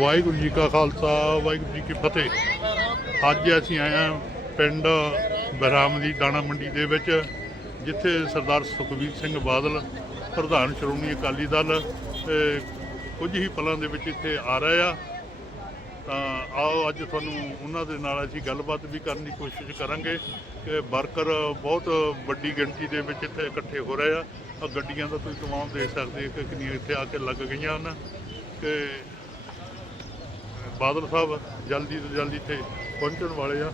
ਵਾਹਿਗੁਰੂ ਜੀ ਕਾ ਖਾਲਸਾ, ਵਾਹਿਗੁਰੂ ਜੀ ਕੀ ਫਤਿਹ। ਅੱਜ ਅਸੀਂ ਆਏ ਹਾਂ ਪਿੰਡ ਬਹਿਰਾਮ ਦੀ ਦਾਣਾ ਮੰਡੀ ਦੇ ਵਿੱਚ, ਜਿੱਥੇ ਸਰਦਾਰ ਸੁਖਬੀਰ ਸਿੰਘ ਬਾਦਲ, ਪ੍ਰਧਾਨ ਸ਼੍ਰੋਮਣੀ ਅਕਾਲੀ ਦਲ ਕੁਝ ਹੀ ਪਲਾਂ ਦੇ ਵਿੱਚ ਇੱਥੇ ਆ ਰਹੇ ਆ। ਤਾਂ ਆਓ, ਅੱਜ ਤੁਹਾਨੂੰ ਉਹਨਾਂ ਦੇ ਨਾਲ ਅਸੀਂ ਗੱਲਬਾਤ ਵੀ ਕਰਨ ਦੀ ਕੋਸ਼ਿਸ਼ ਕਰਾਂਗੇ ਕਿ ਵਰਕਰ ਬਹੁਤ ਵੱਡੀ ਗਿਣਤੀ ਦੇ ਵਿੱਚ ਇੱਥੇ ਇਕੱਠੇ ਹੋ ਰਹੇ ਆ। ਆ ਗੱਡੀਆਂ ਦਾ ਤੁਸੀਂ ਤਮਾਮ ਦੇਖ ਸਕਦੇ ਹੋ ਕਿ ਕਿੰਨੀਆਂ ਇੱਥੇ ਆ ਕੇ ਲੱਗ ਗਈਆਂ ਹਨ। ਕਿ ਬਾਦਲ ਸਾਹਿਬ ਜਲਦੀ ਤੋਂ ਜਲਦੀ ਇੱਥੇ ਪਹੁੰਚਣ ਵਾਲੇ ਆ।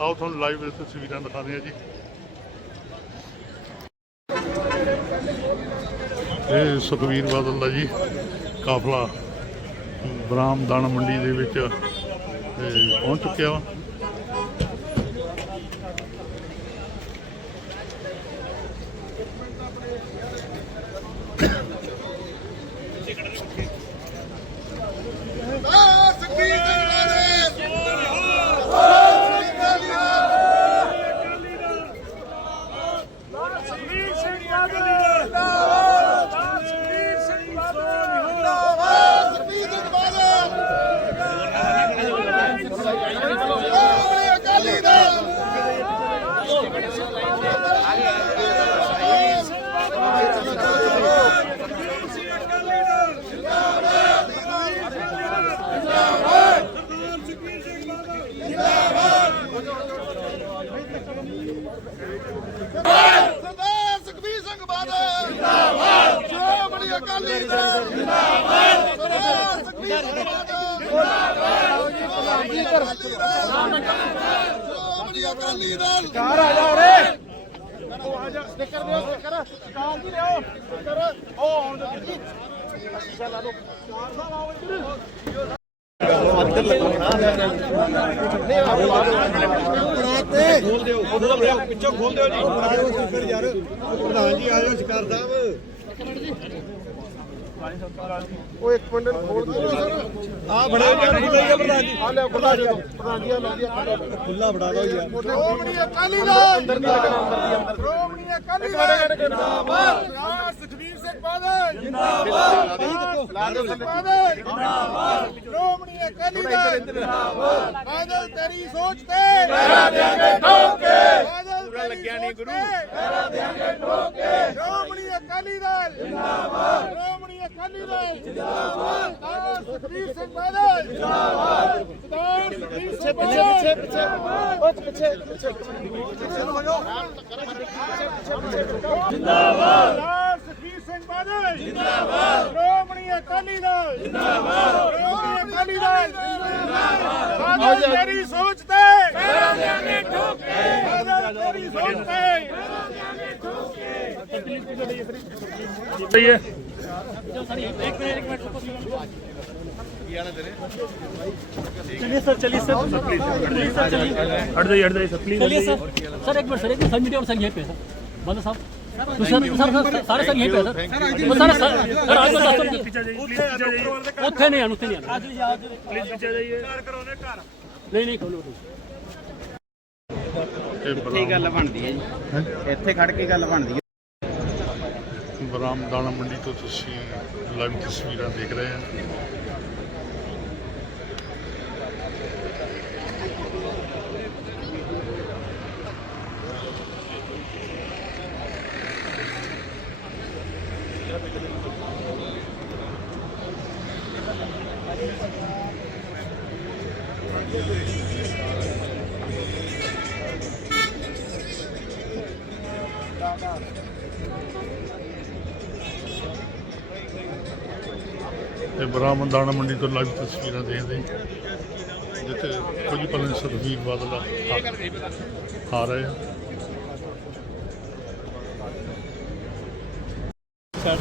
ਆਓ ਤੁਹਾਨੂੰ ਲਾਈਵ ਤਸਵੀਰਾਂ ਦਿਖਾਉਂਦੇ ਆ ਜੀ। ਇਹ ਸੁਖਵੀਰ ਬਾਦਲ ਦਾ ਜੀ ਕਾਫਲਾ ਬਰਾਮ ਮੰਡੀ ਦੇ ਵਿੱਚ ਪਹੁੰਚ ਚੁੱਕਿਆ ਵਾ ਸੁਖਬੀਰ ਸਿੰਘ ਬਾਦਲ ਜਿੰਦਾਬਾਦ ਸੁਖਬੀਰ ਸਿੰਘ ਬਾਦਲ ਜਿੰਦਾਬਾਦ ਸੁਖਬੀਰ ਸਿੰਘ ਬਾਦਲ ਅਕਾਲੀ ਦਲ ਸਰਦਾਰ ਸੁਖਬੀਰ ਸਿੰਘ ਜਿੰਦਾਬਾਦ। ਸ਼੍ਰੋਮਣੀ ਅਕਾਲੀ ਦਲ ਜਿੰਦਾਬਾਦ ਸਰਦਾਰ ਸੁਖਬੀਰ ਜਿੰਦਾਬਾਦ ਸ਼੍ਰੋਮਣੀ ਅਕਾਲੀ ਦਲ ਕਾਰ ਆ ਜਾ ਉਰੇ ਉਹ ਆ ਜਾ ਸਟicker ਦਿਓ ਸਟicker ਕਾਰ ਦੀ ਲਿਓ ਸਟicker ਉਹ ਆਉਣ ਦੇ ਸ਼ੀਸ਼ਾ ਲਾ ਲਓ ਕਾਰ ਸਾਹਿਬ ਆਓ ਇੱਧਰ ਪ੍ਰਧਾਨ ਜੀ ਆਇਓ ਸ਼ਿਕਾਰ ਸਾਹਿਬ। ਉਹ ਇੱਕ ਮਿੰਟ ਖੋਲ ਦਿਓ ਸਰ ਆ ਬੜਾ ਯਾਰ ਖੁੱਲਾ ਹੀ ਪ੍ਰਧਾਨ ਜੀ। ਆ ਲੈ ਖੁੱਲਾ ਦੇ ਦਿਓ ਪ੍ਰਧਾਨ ਜੀ ਆ ਲੈ ਦਿਓ ਖੁੱਲਾ ਬੜਾ ਦੋ ਯਾਰ। ਸ਼੍ਰੋਮਣੀ ਅਕਾਲੀ ਦਲ। ਅੰਦਰ ਦੀ ਅੰਦਰ ਦੀ ਅੰਦਰ ਸ਼੍ਰੋਮਣੀ ਅਕਾਲੀ ਦਲ। ਜਿੰਦਾਬਾਦ। ਸੁਖਬੀਰ ਸਿੰਘ ਬਾਦਲ। ਜਿੰਦਾਬਾਦ। ਸਰਦਾਰ ਸਿੰਘ ਬਾਦਲ। ਜਿੰਦਾਬਾਦ। ਅਕਾਲੀ ਦਲ। ਜਿੰਦਾਬਾਦ ਬਾਦਲ ਤੇਰੀ ਸੋਚ ਤੇ। ਪਹਿਰਾ ਦੇਾਂਗੇ ਠੋਕ। ਪੂਰਾ ਲੱਗਿਆ ਨਹੀਂ ਗੁਰੂ। ਪਹਿਰਾ ਦੇਾਂਗੇ ਠੋਕ। ਸ਼੍ਰੋਮਣੀ ਅਕਾਲੀ ਦਲ। ਜਿੰਦਾਬਾਦ। ਸ਼੍ਰੋਮਣੀ ਅਕਾਲੀ ਦਲ। ਜਿੰਦਾਬਾਦ। ਸਰਦਾਰ ਸੁਖਬੀਰ ਸਿੰਘ ਬਾਦਲ। ਜਿੰਦਾਬਾਦ। ਸਰਦਾਰ ਸੁਖਬੀਰ ਸਿੰਘ ਬਾਦਲ। ਪਿੱਛੇ ਪਿੱਛੇ। ਉਹ ਪਿੱਛੇ ਪਿੱਛੇ। ਜਿੰਦਾਬਾਦ। ਸਰਦਾਰ ਸੁਖਬੀਰ ਸਿੰਘ ਬਾਦਲ। ਜਿੰਦਾਬਾਦ। ਸ਼੍ਰੋਮਣੀ ਅਕਾਲੀ ਦਲ। ਜਿੰਦਾਬਾਦ। ਅਕਾਲੀ ਦਲ ਜਿੰਦਾਬਾਦ ਬਾਦਲ ਤੇਰੀ ਸੋਚ ਤੇ ਪੈਰਾਂ ਦੇਾਂਗੇ ਠੋਕੇ ਬਾਦਲ ਤੇਰੀ ਸੋਚ ਤੇ ਸਹੀ ਹੈ चलिए सर चलिए सर प्लीज सर चलिए हट जाइए हट जाइए सर प्लीज चलिए सर सर एक मिनट सर एक मिनट सर मीडिया और सर यहीं पे सर बंदा साहब तो सर सर सर सारे सर यहीं पे है सर तो सर सर सर आज बता सर पीछे जाइए प्लीज पीछे जाइए ਉੱਥੇ ਨਹੀਂ ਆਣ ਉੱਥੇ ਨਹੀਂ ਆਣ प्लीज पीछे जाइए ਨਹੀਂ ਨਹੀਂ ਖੋਲੋ ਇਹ ਇੱਥੇ ਹੀ ਗੱਲ ਬਣਦੀ ਹੈ ਜੀ ਇੱਥੇ ਖੜ ਕੇ ਗੱਲ ਬਣਦੀ ਹੈ ਬਰਾਮ ਦਾਣਾ ਮੰਡੀ ਤੋਂ ਤੁਸੀਂ ਲਾਈਵ ਤਸਵੀਰਾਂ ਦੇਖ ਰਹੇ ਆ ਇਹ ਬਰਾਮ ਦਾਣਾ ਮੰਡੀ ਤੋਂ ਲਾਈਵ ਤਸਵੀਰਾਂ ਦੇਖਦੇ ਜਿੱਥੇ ਕੁਝ ਪਲਾਂ ਸੁਖਬੀਰ ਬਾਦਲ ਆ ਆ ਰਹੇ ਆ ਸਰਦਾਰ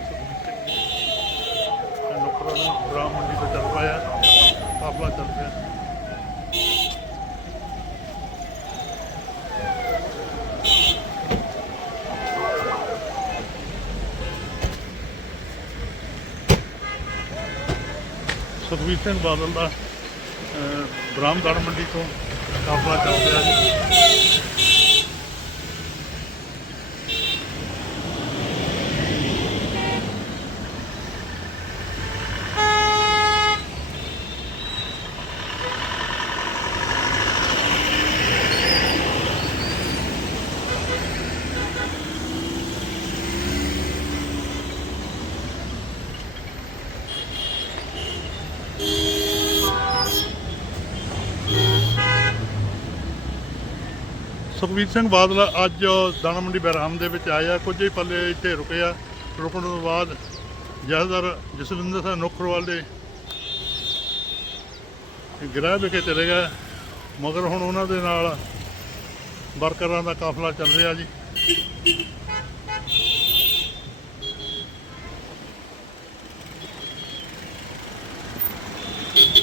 ਸੁਖਬੀਰ ਸਿੰਘ ਜੀ ਰਾਮ ਮੰਡੀ ਤੋਂ ਚੱਲ ਪਾਇਆ ਕਾਫਲਾ ਚੱਲ ਪਿਆ। ਸੁਖਬੀਰ ਸਿੰਘ ਬਾਦਲ ਦਾ ਅਹ, ਮੰਡੀ ਤੋਂ ਕਾਫਲਾ ਚੱਲ ਰਿਹਾ ਜੀ। ਸੁਖਬੀਰ ਸਿੰਘ ਬਾਦਲ ਅੱਜ ਦਾਣਾ ਮੰਡੀ ਬਹਿਰਾਮ ਦੇ ਵਿੱਚ ਆਇਆ ਕੁਝ ਹੀ ਪੱਲੇ ਇੱਥੇ ਰੁਕਿਆ ਰੁਕਣ ਤੋਂ ਬਾਅਦ ਜਥੇਦਾਰ ਜਸਵਿੰਦਰ ਸਿੰਘ ਨੁਕਰਵਾਲ ਦੇ ਗ੍ਰਹਿ ਵਿਖੇ ਚਲੇ ਗਏ। ਮਗਰ ਹੁਣ ਉਹਨਾਂ ਦੇ ਨਾਲ ਵਰਕਰਾਂ ਦਾ ਕਾਫਲਾ ਚੱਲ ਰਿਹਾ ਜੀ।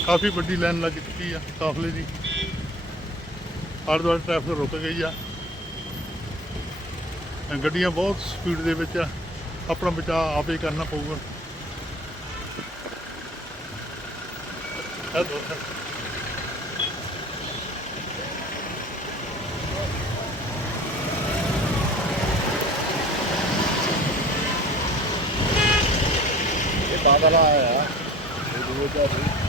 ਕਾਫੀ ਵੱਡੀ ਲਾਈਨ ਲੱਗ ਚੁੱਕੀ ਆ ਕਾਫਲੇ ਦੀ। ਆਲੇ ਦੁਆਲੇ ਟ੍ਰੈਫਿਕ ਰੁਕ ਗਈ ਆ। ਗੱਡੀਆਂ ਬਹੁਤ ਸਪੀਡ ਦੇ ਵਿੱਚ ਆ। ਆਪਣਾ ਬਚਾਅ ਆਪੇ ਕਰਨਾ ਪਊਗਾ। ਇਹ ਦੋ ਆਇਆ। ਇਹ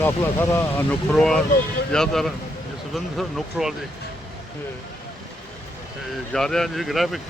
ਕਾਫਲਾ ਸਾਰਾ ਨੁਕਰਵਾਲ ਜ਼ਿਆਦਾਤਰ ਜਸਵਿੰਦਰ ਨੁਕਰਵਾਲ ਦੇ ਜਾ ਰਿਹਾ ਜਿਹੜੇ ਗ੍ਰਹਿ ਵਿੱਚ।